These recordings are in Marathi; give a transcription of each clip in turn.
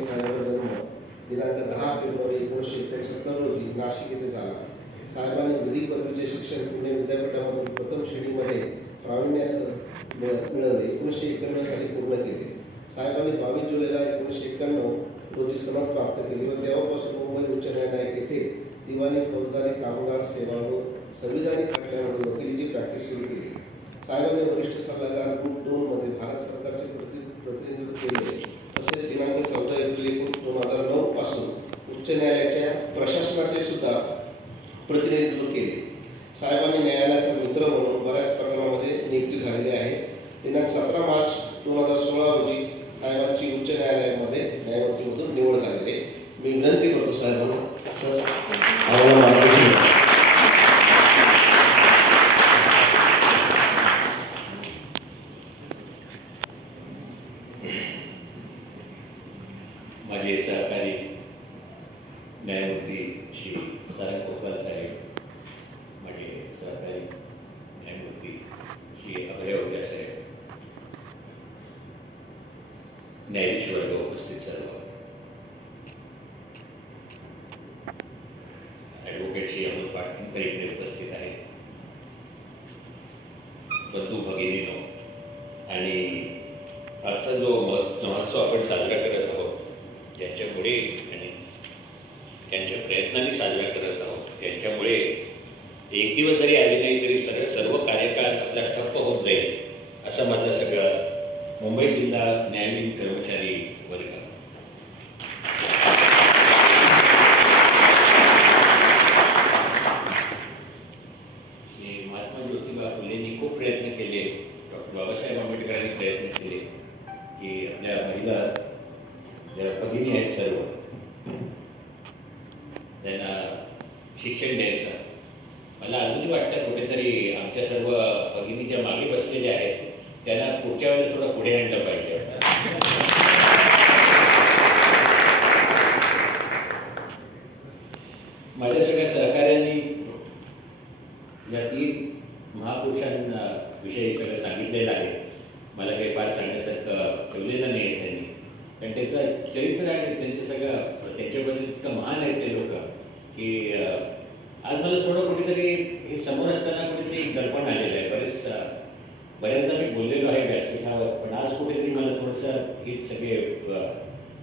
पाटील साहेबांचा जन्म दिनांक 10 फेब्रुवारी 1969 रोजी नाशिक येथे झाला. साहेबांनी विधी पदवीचे शिक्षण पुणे विद्यापीठामधून प्रथम श्रेणीमध्ये प्रावीण्यास मिळवले 1991 साली पूर्ण केले. साहेबांनी 22 जुलैला 1991 रोजी सनद प्राप्त केली व तेव्हापासून मुंबई उच्च न्यायालय येथे दिवाणी, फौजदारी, कामगार सेवा व संविधानिक खटल्यांमध्ये वकिलीची प्रॅक्टिस सुरू केली. साहेबांनी वरिष्ठ सल्लागार ग्रुप 2 मध्ये भारत सरकारचे प्रतिनिधित्व केले. तसेच दिनांक 14 एप्रिल 2009 पासून उच्च न्यायालयाच्या प्रशासनाचे सुद्धा प्रतिनिधित्व केले. साहेबांनी न्यायालयाचा मित्र म्हणून बऱ्याच प्रकरणामध्ये नियुक्ती झालेली आहे. दिनांक 17 मार्च 2016 रोजी साहेबांची उच्च न्यायालयामध्ये न्यायमूर्तीमधून निवड झालेली आहे. मी विनंती करतो साहेबांना माझे सहकारी न्यायमूर्ती श्री सारंग कोतवाल साहेब, माझे सहकारी न्यायमूर्ती श्री अभय ओझा साहेब, न्यायाधीश वर्ग उपस्थित सर्व ॲडव्होकेट श्री अमोल पाटणकर इकडे उपस्थित आहेत, बंधू भगिनीनो, आणि आजचा जो महोत्सव आपण साजरा करत आहोत ज्यांच्यामुळे आणि त्यांच्या प्रयत्नांनी साजरा करत आहोत त्यांच्यामुळे एक दिवस जरी आले नाही तरी सर्व कार्यकाळ आपला ठप्प होत जाईल असं माझं सगळं मुंबई जिल्हा न्यायालयीन कर्मचारी वर्ग. महात्मा ज्योतिबा फुलेंनी खूप प्रयत्न केले, डॉक्टर बाबासाहेब आंबेडकरांनी प्रयत्न केले की आपल्या महिला ज्या भगिनी आहेत सर्व त्यांना शिक्षण द्यायचं. मला अजूनही वाटतं कुठेतरी आमच्या सर्व भगिनी ज्या मागे बसलेल्या आहेत त्यांना पुढच्या वेळेला थोडं पुढे आणलं पाहिजे. माझ्या सगळ्या सहकार्यांनी या 3 महापुरुषांविषयी सगळं सांगितलेलं आहे. मला काही फार सांगण्यासारखं ठेवलेलं नाही आहे त्यांनी, कारण त्यांचं चरित्र आणि त्यांचं सगळं त्यांच्याबद्दल इतकं महान आहेत ते लोक की आज मला थोडं कुठेतरी हे समोर असताना कुठेतरी दडपण आलेलं आहे. बऱ्याचदा मी बोललेलो आहे व्यासपीठावर, पण आज कुठेतरी मला थोडंसं हे सगळे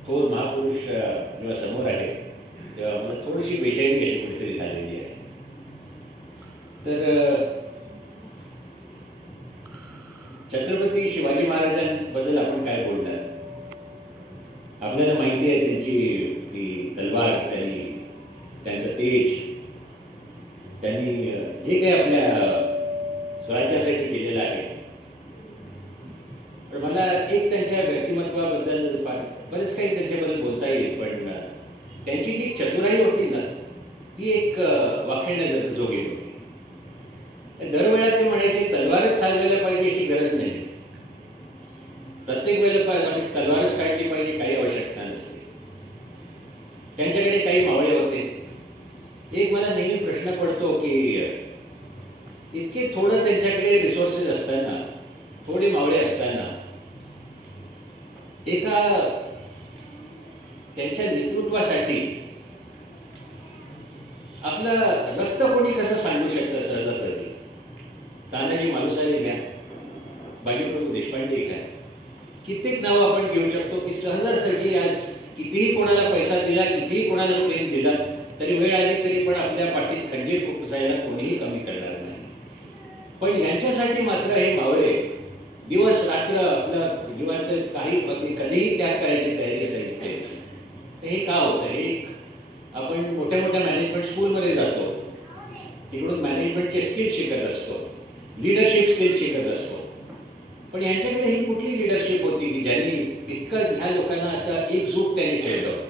थोर महापुरुष जेव्हा समोर आले तेव्हा मला थोडीशी बेचैनी कशी कुठेतरी झालेली आहे. तर छत्रपती शिवाजी महाराजांबद्दल आपण काय बोलणार? आपल्याला माहिती आहे त्यांची ती तलवार, त्यांचं तेज, त्यांनी जे काही आपल्या स्वराज्यासाठी केलेलं आहे. पण मला एक त्यांच्या व्यक्तिमत्वाबद्दल बरेच काही त्यांच्याबद्दल बोलता येईल, पण त्यांची जी चतुराई होती ना ती एक वाखाणण्याजोगी होती. दरवेळा ते म्हणायचे तलवारच चालवायला पाहिजे अशी गरज नाही, प्रत्येक वेळेला आम्ही तलवारच काढली पाहिजे काही आवश्यकता नसते. त्यांच्याकडे काही मावळे होते. एक मला नेहमी प्रश्न पडतो की इतके थोडं त्यांच्याकडे रिसोर्सेस असताना, थोडे मावळे असताना, एका त्यांच्या नेतृत्वासाठी आपलं रक्त कोणी कसं सांगू शकतं सहजासहजी? तानाजी मालुसरे घ्या, बाजीप्रभू देशपांडे घ्या, कित्येक नावं आपण घेऊ शकतो की सहजासहजी आज कितीही कोणाला पैसा दिला, कितीही कोणाला प्रेम दिला तरी वेळ आली तरी पण आपल्या पाठीत खंजीर खुपसायला कोणीही कमी करणार नाही. पण यांच्यासाठी मात्र हे मावळे दिवस रात्र आपलं जीवाचं काही कधीही त्याग करायची तयारी असायची त्यांची. हे का होतं? हे आपण मोठ्या मोठ्या मॅनेजमेंट स्कूलमध्ये जातो, तिकडून मॅनेजमेंटचे स्किल्स शिकत असतो, लिडरशिप स्किल्स शिकत असतो. पण यांच्याकडे ही कुठली लिडरशिप होती की ज्यांनी इतकं ह्या लोकांना असं एकजूट त्यांनी केलं होतं?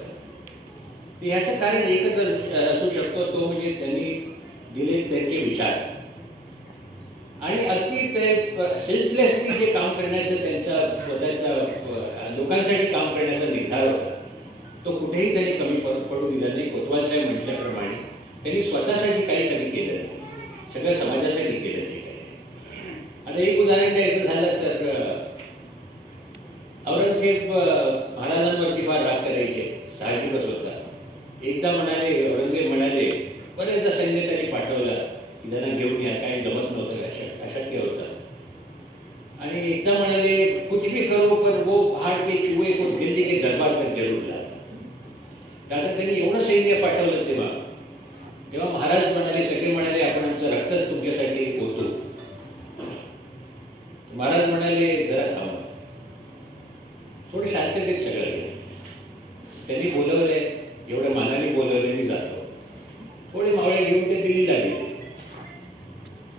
ह्याचं कारण एकच असू शकतो, तो म्हणजे त्यांनी दिले त्यांचे विचार आणि अगदी ते सेल्फलेसली जे काम करण्याचं त्यांचा स्वतःचा लोकांसाठी काम करण्याचा निर्धार होता तो कुठेही त्यांनी कमी पडू दिला नाही. कोतवाल साहेब म्हटल्याप्रमाणे त्यांनी स्वतःसाठी काही कमी केलं नाही, सगळं समाजासाठी केलं. जे काही आता एक उदाहरण द्यायचं झालं तर औरंगजेब महाराजांवरती फार राग करायचे एकदा म्हणाले, औरंगजेब म्हणाले, बरेचदा सैन्य त्यांनी पाठवलं की त्यांना घेऊन या, काही जमत नव्हतं, अशक्य होतं. आणि एकदा म्हणाले, कुछ भी करो पर वो पहाड़ के चूहे को दिल्ली के दरबार तक जरूर ला. आता त्यांनी एवढं सैन्य पाठवलं तेव्हा महाराज म्हणाले, सगळे म्हणाले, आपण आमचं रक्त तुमच्यासाठी होतो. महाराज म्हणाले, जरा थांबा, थोडं शांततेत सगळं केलं. त्यांनी बोलवलंय, एवढ्या मानाने बोलवले, मी जातो. थोडे मावळे घेऊन ते दिल्लीला गेले.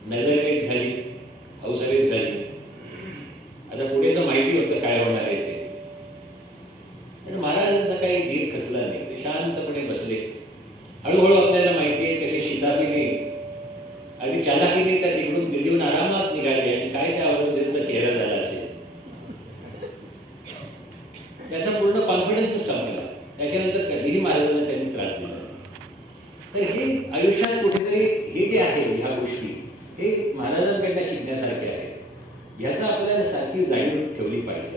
नजरबेद झाली, हौसरेस झाली. आता पुढे तर माहिती होतं काय होणार आहे ते. पण महाराजांचा काही धीर खचला नाही, ते शांतपणे बसले. हळूहळू आपल्याला माहिती आहे कसे शिताफीने अगदी चालाकीने त्या तिकडून दिल्लीहून आरामात निघाले आणि काय त्या औरंगजेबचा चेहरा झाला असेल. त्याचा पूर्ण कॉन्फिडन्सच संपला. त्याच्यानंतर कधीही महाराजांना त्यांनी त्रास दिला. तर हे आयुष्यात कुठेतरी हे जे आहे, ह्या गोष्टी हे महाराजांकडनं शिकण्यासारखे आहे. ह्याचा आपल्याला सारखी जाणीव ठेवली पाहिजे.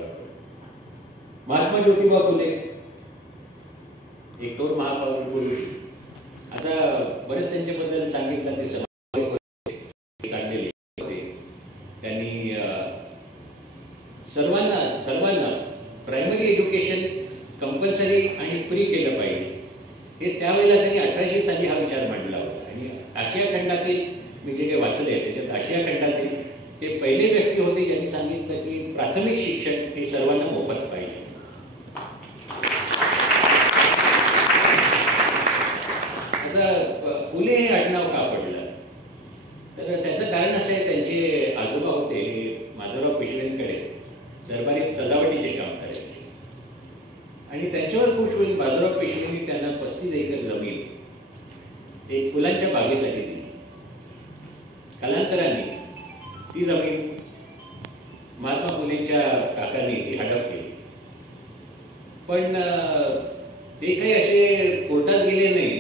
महात्मा ज्योतिबा फुले, एक थोर महापौर पुरुष. आता बरेच त्यांच्याबद्दल सांगितलं, ते सांगलेले होते. त्यांनी सर्वांना प्रायमरी एज्युकेशन कंपल्सरी आणि फ्री केलं पाहिजे. हे त्यावेळेला त्यांनी 1800 साली हा विचार मांडला होता. आणि आशिया खंडातील, मी जे काही वाचले आहे त्याच्यात आशिया खंडातील ते पहिले व्यक्ती होते ज्यांनी सांगितलं की प्राथमिक शिक्षण हे सर्वांना मोफत पाहिजे. आता फुले हे आडनाव का पडलं, तर त्याचं कारण असं आहे, त्यांचे आजोबा होते माधवराव पेशव्यांकडे दरबारीत सजावटीचे काम करायचे. आणि त्यांच्यावर खुश होईल माधवराव पेशव्यांनी त्यांना 35 एकर जमीन एक फुलांच्या बागेसाठी दिली. कालांतराने ती जमीन महात्मा फुलेंच्या काकांनी ती हडप केली. पण ते काही असे कोर्टात गेले नाही,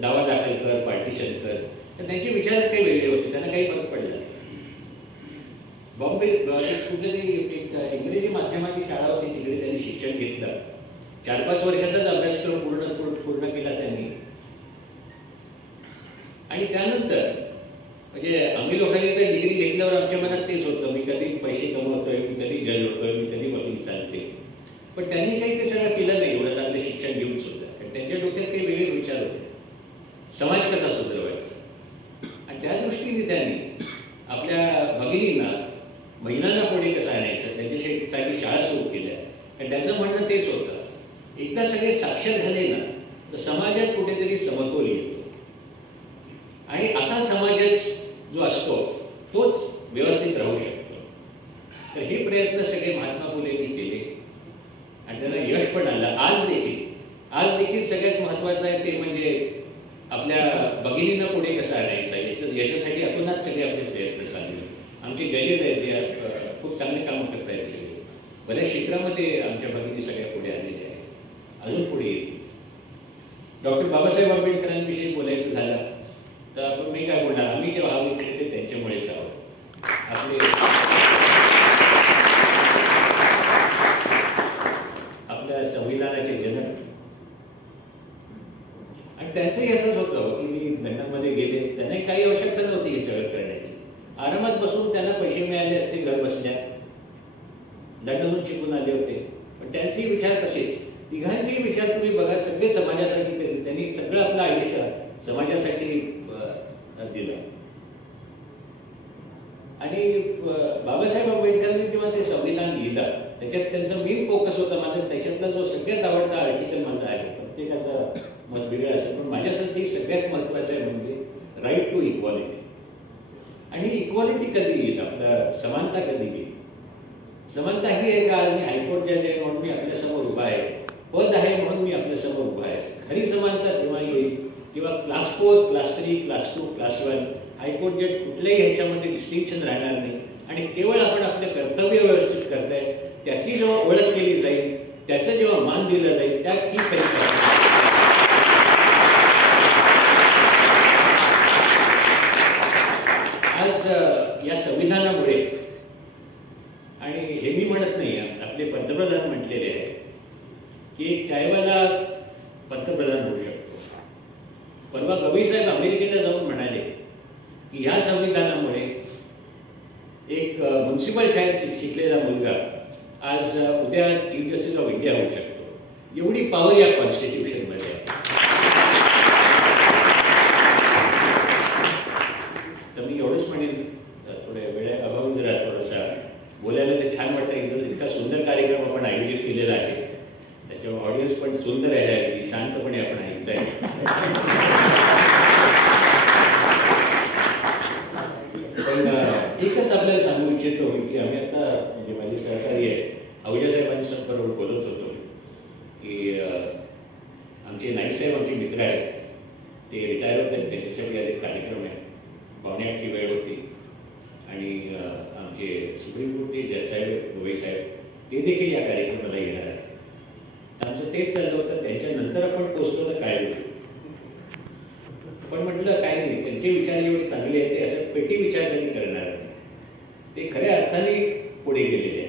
दावा दाखल कर, पार्टिशन कर. तर त्यांचे विचारच काही वेगळे होते, त्यांना काही फरक पडला नाही. बॉम्बे कुठेतरी एक इंग्रजी माध्यमाची शाळा होती, तिकडे त्यांनी शिक्षण घेतलं. 4-5 वर्षातच अभ्यासक्रम पूर्ण केला त्यांनी. आणि त्यानंतर म्हणजे आम्ही लोकांनी तर डिग्री घेतल्यावर आमच्या मनात तेच होतं, मी कधी पैसे कमवतोय, मी कधी जज होतोय, मी कधी वकील चालते. पण त्यांनी काही ते सगळं केलं नाही, एवढं चांगलं शिक्षण घेऊन सुद्धा. कारण त्यांच्या डोक्यात काही वेगळेच विचार होते, समाज कसा सुधारवायचा. आणि त्या दृष्टीने त्यांनी आपल्या भगिनींना, महिलांना पुढे कसं आणायचं, त्यांच्यासाठी शाळा सुरू केल्या. आणि त्याचं म्हणणं तेच होतं, एकदा सगळे साक्षर झाले ना तर समाजात कुठेतरी समतोल येतो. आणि असा समाजच जो असतो तोच व्यवस्थित राहू शकतो. तर हे प्रयत्न सगळे महात्मा फुलेंनी केले आणि त्यांना यश पण आलं. आज देखील सगळ्यात महत्त्वाचं आहे ते म्हणजे आपल्या भगिनींना पुढे कसं आणायचं, याच्यासाठी अतोनात सगळे आपले प्रयत्न चालले. आमचे जजेस आहेत ते खूप चांगले कामं करत आहेत सगळे. बऱ्याच क्षेत्रामध्ये आमच्या भगिनी सगळ्या पुढे आलेल्या आहेत, अजून पुढे येतील. डॉक्टर बाबासाहेब आंबेडकरांविषयी बोलायचं झालं तर आपण मी काय बोलणार, आम्ही जेव्हा हवं इकडे ते त्यांच्यामुळेच आहोत. आपल्या संविधानाचे जनक. आणि त्यांचंही असंच होतं की मी लंडनमध्ये गेले, त्यांनाही काही आवश्यकता नव्हती हे सगळं करण्याची. आरामात बसून त्यांना पैसे मिळाले असते घर बसल्या, लंडनहून शिकून आले होते. पण त्यांचेही विचार तसेच, तिघांचेही विचार तुम्ही बघा, सगळे समाजासाठी त्यांनी सगळं आपलं आयुष्य समाजासाठी दिलं. आणि बाबासाहेब आंबेडकरांनी जेव्हा ते संविधान लिहिलं त्याच्यात त्यांचा मेन फोकस होता. माझा त्याच्यातला जो सगळ्यात आवडता आर्टिकल माझा आहे, प्रत्येकाचं मत वेगळं असेल पण माझ्यासाठी सगळ्यात महत्त्वाचं आहे म्हणजे राईट टू इक्वॉलिटी. आणि इक्वॉलिटी कधी येईल, आपला समानता कधी येईल? समानता ही आहे का आज मी हायकोर्ट जज आहे म्हणून मी आपल्यासमोर उभा आहे, पद आहे म्हणून मी आपल्यासमोर उभा आहे. खरी समानता तेव्हा येईल किंवा class 4, class 3, class 2, class 1 high court जज कुठल्याही ह्याच्यामध्ये डिस्टिंक्शन राहणार नाही. आणि केवळ आपण आपलं कर्तव्य व्यवस्थित करताय त्याची जेव्हा ओळख केली जाईल, त्याचं जेव्हा मान दिलं जाईल, त्या ती खरी. आज या संविधानामुळे, आणि हे मी म्हणत नाही, आपले पंतप्रधान म्हटलेले आहे की एक चायवाला पंतप्रधान होऊ शकतो. परवा गवई साहेब अमेरिकेला जाऊन म्हणाले की ह्या संविधानामुळे एक म्युन्सिपल सायन्स शिकलेला मुलगा आज उद्या चीफ जस्टिस ऑफ इंडिया होऊ शकतो. एवढी पॉवर या कॉन्स्टिट्यूशनमध्ये आहे. तर मी एवढंच म्हणेन, थोड्या वेळेअभावी जरा थोडासा बोलायला ते छान वाटतं. इतका सुंदर कार्यक्रम आपण आयोजित केलेला आहे, त्याच्यावर ऑडियन्स पण सुंदर आहे, अगदी शांतपणे आपण ऐकताय. पण एकच आपल्याला सांगू इच्छितो की आम्ही आता म्हणजे माझे सहकारी आहे अवजा साहेबांनी बरोबर बोलत होतो की आमचे नाईक साहेब आमचे मित्र आहेत, ते रिटायर होत आहेत, त्यांच्यासाठी आज एक कार्यक्रम आहे. 7:45ची वेळ होती आणि आमचे सुप्रीम कोर्टचे जज साहेब गवई साहेब ते देखील या कार्यक्रमाला येणार आहे. आमचं तेच चाललं होतं. त्यांच्यानंतर आपण पोचलो तर काय होतं, पण म्हटलं काय नाही, त्यांचे विचार एवढे चांगले आहेत, ते असं पेटी विचार कधी करणार नाही, ते खऱ्या अर्थाने पुढे गेलेले आहे.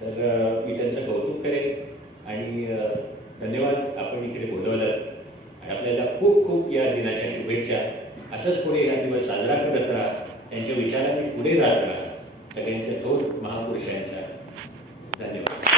तर मी त्यांचं कौतुक करेन आणि धन्यवाद आपण इकडे बोलवलं आणि आपल्याला खूप खूप या दिनाच्या शुभेच्छा. असंच पुढे हा दिवस साजरा करत राहा, त्यांच्या विचारांनी पुढे जात राहा, सगळ्यांच्या थोर महापुरुषांच्या. धन्यवाद.